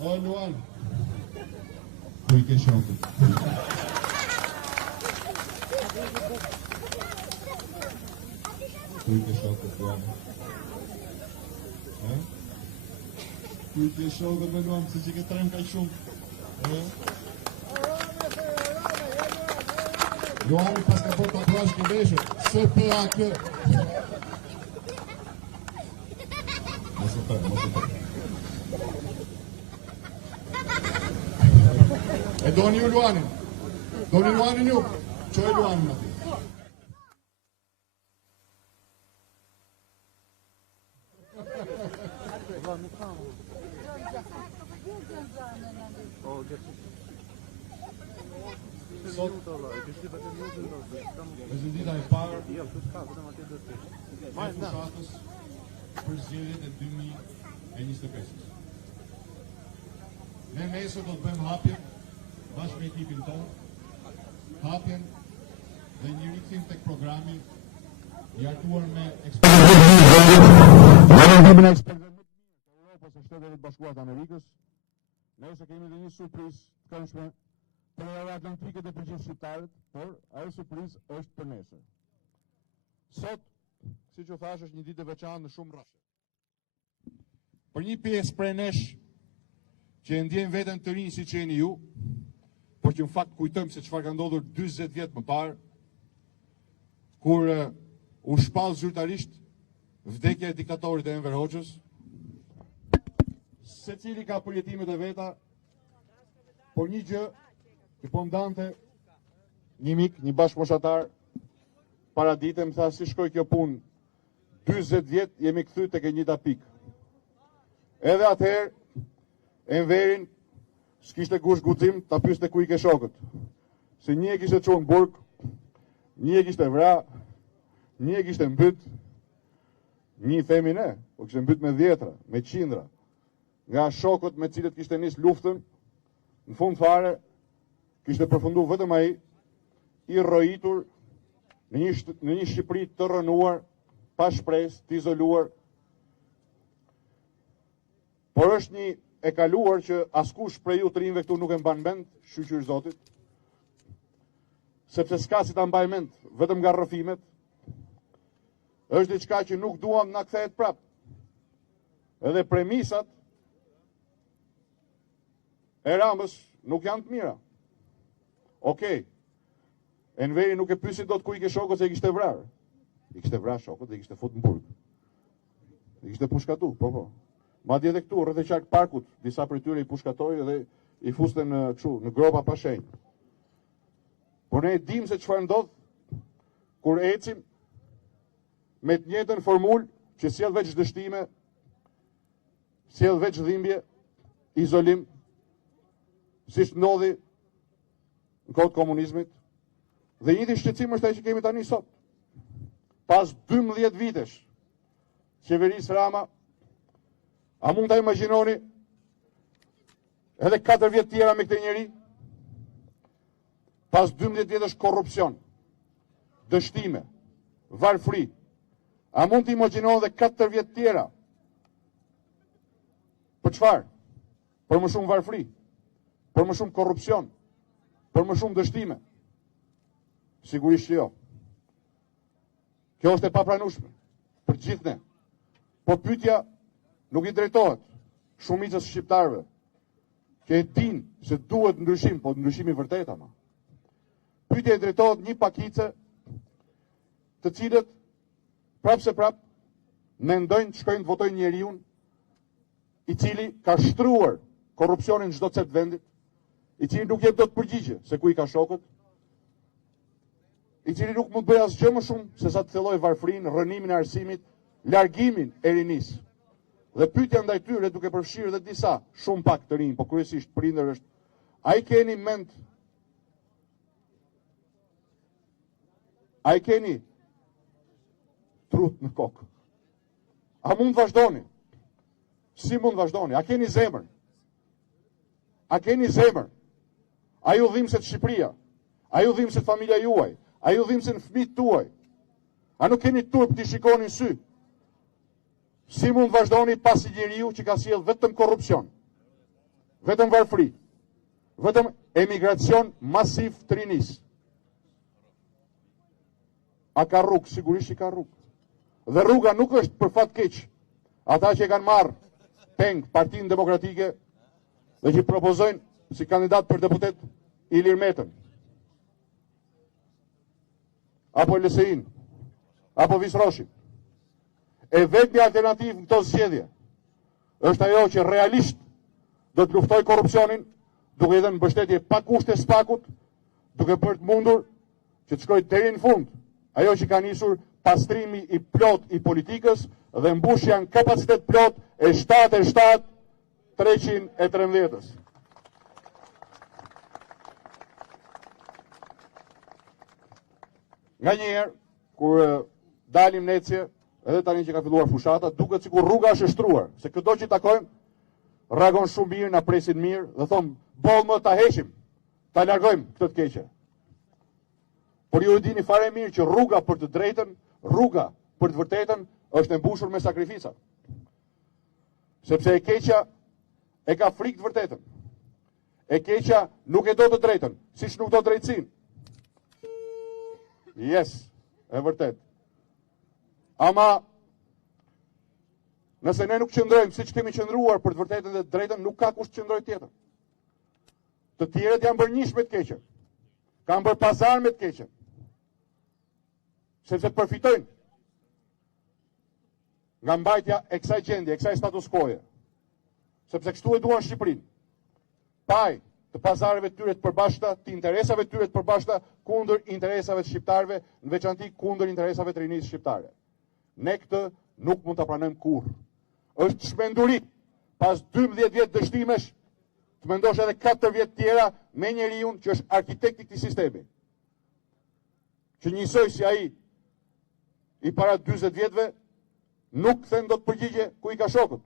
O, Luan. Ku I ke shokët? Ku I ke shokët, Luan? Ku I ke shokët me Luan, se që ke trem ka shumë? Luani pas ka bërë tatuazh ke veshët, SPAK. Mos u tërë. E doni ju Luanin? Doni Luanin ju? Qoj Luanin ati. Është dita e parë e fushatës për zgjedhjet e 2025. Ne nesër do të bëjmë hapjen bashkë me ekipin tonë, hapjen dhe një rikthim tek programi I hartuar me ekspertë të Europës së Shtetit të Bashkuara të Amerikës. Nesër kemi edhe një surprizë të këndshme për Euroatlantikët e për gjithë shqiptarët, por ajo surprizë është për nesër. Sot, siç u thash, është një ditë e veçantë në shumë rrashe. Për një pjesë prej nesh që e ndjejnë veten të rinj siç jeni ju, por që në fakt kujtojmë se çfarë ka ndodhur 40 vjet më parë, kur u shpall zyrtarisht vdekja e diktatorit Enver Hoxhës, secili ka përjetimet e veta, por një gjë që po ndante një mik, një bashkëmoshatar, para dite më tha si shkoj kjo punë, 40 vjet jemi kthy tek e njëjta pikë. Edhe atëherë Enverin s'kishte kush guxim ta pyeste ku I ke shokët. Se një e kishte çuar në burg, një e kishte vra, një e kishte mbyt, një themi ne, po kishte mbyt me 10, me qindra. Nga shokët me cilët kishte nis luftën, në fund fare kishte përfundu vetëm ai I rrojitur në një Shqipëri të rënuar, pa shpresë, të izoluar. Por është një e kaluar që askush prej ju të rinjve këtu nuk e mban mend, shqyqyr Zotit, sepse s'ka si ta mbaj mend, vetëm nga rrëfimet, është diçka që nuk duam na kthehet prap. Edhe premisat e Ramës nuk janë të mira. Okej. Enveri nuk e pyesi dot ku I ke shokët se I kishte vrarë. I kishte vrarë shokët dhe I kishte fut në burg. I kishte pushkatu, po. Madje edhe këtu rreth e qark parkut, disa prej tyre I pushkatoi dhe I fusten në gropa pa shenjë. Por ne dim se çfarë ndodh kur ecim me të njëjtën formulë që sjell veç dështime, sjell veç dhimbje, izolim, siç ndodhi në kohët komunizmit. Dhe një shqetësim është ai që kemi tani sot. Pas 12 vitesh qeverisë Rama, a mund ta imagjinoni edhe 4 vjet tjera me këtë njeri? Pas 12 vjetësh korrupsion, dështime, varfëri, a mund të imagjinoni edhe 4 vjet tjera? Për çfarë? Për më shumë varfëri, për më shumë korrupsion, për më shumë dështime? Sigurisht që jo. Kjo është e papranueshme për gjithë ne. Po pyetja nuk I drejtohet shumicës shqiptarëve që e dinë se duhet ndryshim, po ndryshimi vërtet ama. Pyetja I drejtohet një pakice të cilët prapë se prapë mendojnë të shkojnë të votojnë njeriu I cili ka shtruar korrupsionin çdo cet vendit, I cili nuk jep dot përgjigje se ku I ka shokët, I cili nuk mund të bëjë asgjë më shumë se sa të thellojë varfërinë, rënimin e arsimit, largimin e rinisë. Dhe pyetja ndaj tyre duke përfshirë edhe disa, shumë pak të rinj, po kryesisht prindër është, a I keni mend? A I keni trut në kokë? A mund të vazhdoni? Si mund të vazhdoni? A keni zemër? A keni zemër? A ju dhimbset Shqipëria? A ju dhimbset familja juaj? A ju dhimbsen fëmijët tuaj? A nuk keni turp të shikoni sy? Si mund vazhdoni pasi njeriu që ka sjell vetëm korrupsion, vetëm varfëri, vetëm emigracion masiv të rinis. A ka rrugë? Sigurisht i ka rrugë. Dhe rruga nuk është për fat keq. Ata që kanë marrë peng Partinë Demokratike dhe që propozojnë si kandidat për deputet Ilir Metën, apo LSI-n, apo Visroshin. E vetmi alternativë në këto zgjedhje është ajo që realisht do të luftoj korrupsionin, duke i dhënë mbështetje pa kushte spakut, duke bërë të mundur që të shkojë deri në fund ajo që ka nisur pastrimi i plot i politikës dhe mbushja në kapacitet plot e 7-313-ës. Nga njerë, kur dalim necje, edhe tani që ka filluar fushata, duket sikur rruga është e shtruar, se këto që takojmë, reagon shumë mirë, na presin mirë, dhe thomë, boll më ta heqim, ta largojmë këtë të keqe. Por ju e dini fare mirë që rruga për të drejtën, rruga për të vërtetën, është e mbushur me sakrifica. Sepse e keqja e ka frikë të vërtetën. E keqja nuk e do të drejtën, siç nuk do drejtësinë. Yes, e vërtet. Ama, nëse ne nuk qëndrojmë siç kemi qëndruar për të vërtetën dhe të drejtën, nuk ka kush të qëndrojë tjetër. Të tjerët janë bërë njësh me të keqen. Kanë bërë pazar me të keqen. Sepse përfitojnë nga mbajtja e kësaj gjendje, e kësaj status quo-je. Sepse kështu e duan Shqipërinë. Paj të pazareve tyre të përbashkëta, të interesave tyre të përbashkëta kundër interesave të shqiptarëve, në veçanti kundër interesave të rinisë shqiptare. Ne këtë nuk mund ta pranojmë kurrë. Është shmenduri pas 12 vjet dështimesh të mendosh edhe 4 vjet tjera me njeriu që është arkitekti i këtij sistemi. Që njësoj si ai i para 40 vjetëve nuk kthen dot përgjigje ku i ka shokët.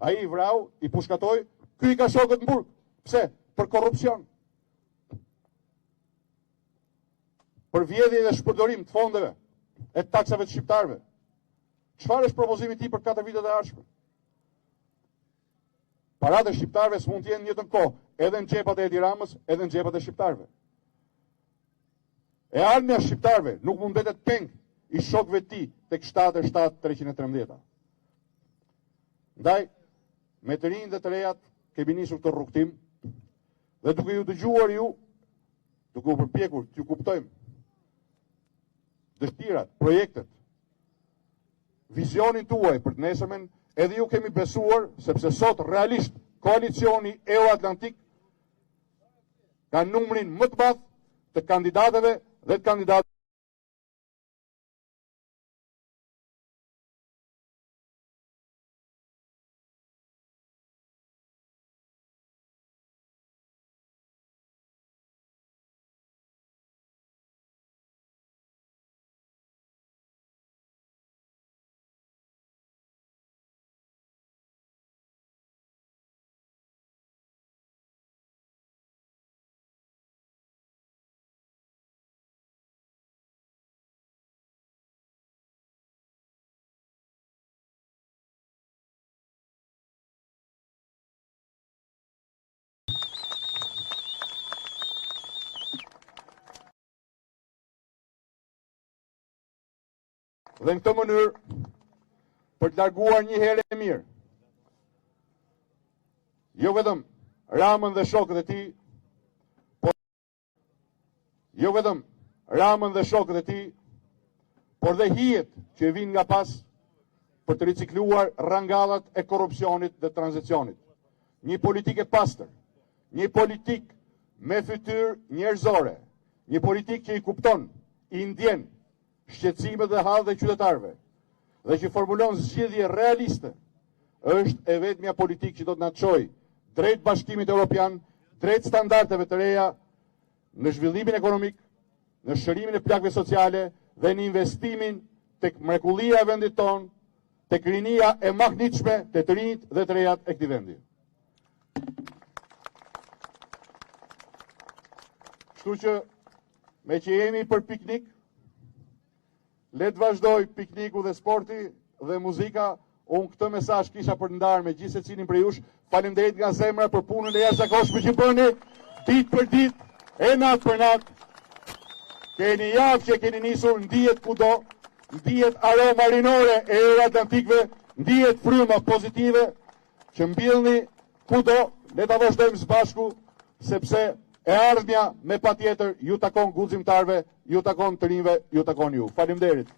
Ai i vrau, i pushkatoi, ky i ka shokët në burg. Pse? Për korrupsion. Për vjedhje dhe shpërdorim të fondeve e taksave të shqiptarëve. Çfarë është propozimi i tij për 4 vitet e ardhshme? Paratë e shqiptarëve s'mund të jenë në njëjtën kohë, edhe në xhepat e Edi Ramës, edhe në xhepat e shqiptarëve. E armja e shqiptarëve nuk mund mbetet peng i shokëve të tij tek 7-313. Ndaj, me të rinjtë dhe të rejat kemi nisur këtë rrugtim dhe duke ju dëgjuar ju, duke u përpjekur që ju kuptojmë dëshirat, projektet, vizionin tuaj për të nesërmen, edhe ju kemi besuar, sepse sot realisht koalicioni Euro-Atlantik ka numrin më të madh të kandidatëve dhe të kandidatëve. Dhe në këtë mënyrë, për të larguar një herë e mirë, jo vetëm Ramën dhe shokët e tij, por jo vetëm Ramën dhe shokët e tij, por dhe hijet që vijnë nga pas për të ricikluar rangallat e korrupsionit dhe tranzicionit. Një politikë e pastër, një politikë me fytyrë njerëzore, një politikë që i kupton, i ndjen shqetësimet dhe hallet e qytetarëve dhe që formulon zgjedhje realiste, është e vetmja politikë që do të na çojë drejt Bashkimit Evropian, drejt standardeve të reja në zhvillimin ekonomik, në shërimin e plagëve sociale dhe në investimin tek mrekullia e vendit tonë, tek rinia e mahnitshme të rinjt dhe të rejat e këtij vendi. Kështu që me që jemi për piknik, le të vazhdoj pikniku dhe sporti dhe muzika. Unë këtë mesazh kisha për të ndarë me gjithë secilin prej jush. Faleminderit nga zemra për punën e jashtëzakonshme që bëni ditë për ditë, e natë për natë. Keni javë që keni nisur, ndihet kudo, ndihet aroma rinore e euroatlantikëve, ndihet fryma pozitive që mbillni kudo, le ta vazhdojmë së bashku, sepse e ardhmja me patjetër ju takon guximtarëve, ju takon të rinjve, ju takon ju. Faleminderit.